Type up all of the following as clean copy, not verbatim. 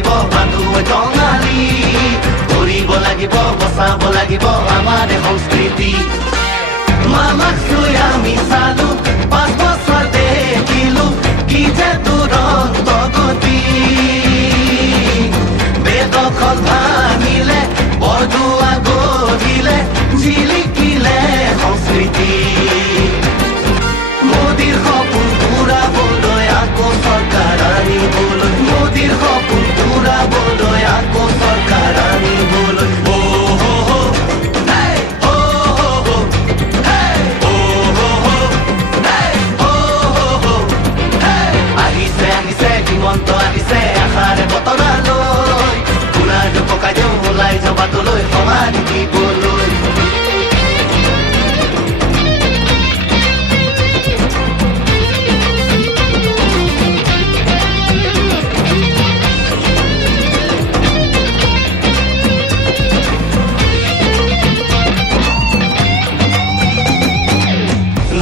লাগিব বান্ধুৱে টঙালি কৰিব লাগিব বচাব লাগিব আমাৰ সংস্কৃতি মামাক চুই আমি চালো 5 বছৰ দেখিলো কি যে দুৰন্ত গতি বেদখল ভাঙিলে বৰদুৱা গঢ়িলে জিলিকিলে সংস্কৃতি মোদীৰ সপোন পূৰাবলৈ আকৌ চৰকাৰ আনিবলৈ মোদীৰ সপোন পূৰাবলৈ আকৌ চৰকাৰ আনিবলৈ আহিছে হিমন্ত আহিছে আশাৰে বতৰালৈ পুনৰ পকাই দিওঁ ওলাই যাবাতলৈ সমাধি দিবলৈ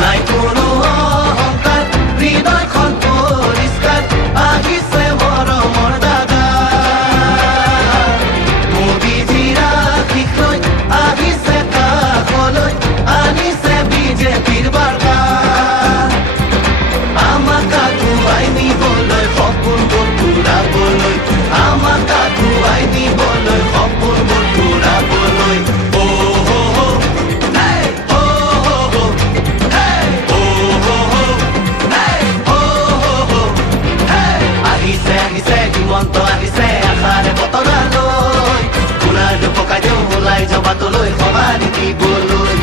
নাই কোনো অহংকাৰ হৃদয়খন পৰিষ্কাৰ আহিছে মৰমৰ দাদা মোদীজীৰ আশীষ লৈ আহিছে কাষলৈ আনিছে বিজেপিৰ বাৰ্তা আমাক আগুৱাই নিবলৈ সপোনবোৰ পূৰাবলৈ আমাক আগুৱাই নিবলৈ সপোনবোৰ পূৰাবলৈ আহিছে হিমন্ত আহিছে আশাৰে বতৰালৈ পুনৰ পকাই দিওঁ ওলাই যাবাতলৈ সমাধি দিবলৈ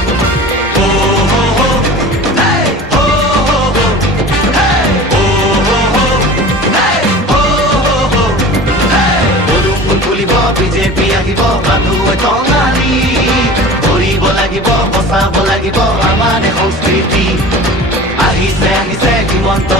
বিজেপি আহিব বান্ধুৱে টঙালি কৰিব লাগিব বচাব লাগিব আমাৰ সংস্কৃতি আহিছে হিমন্ত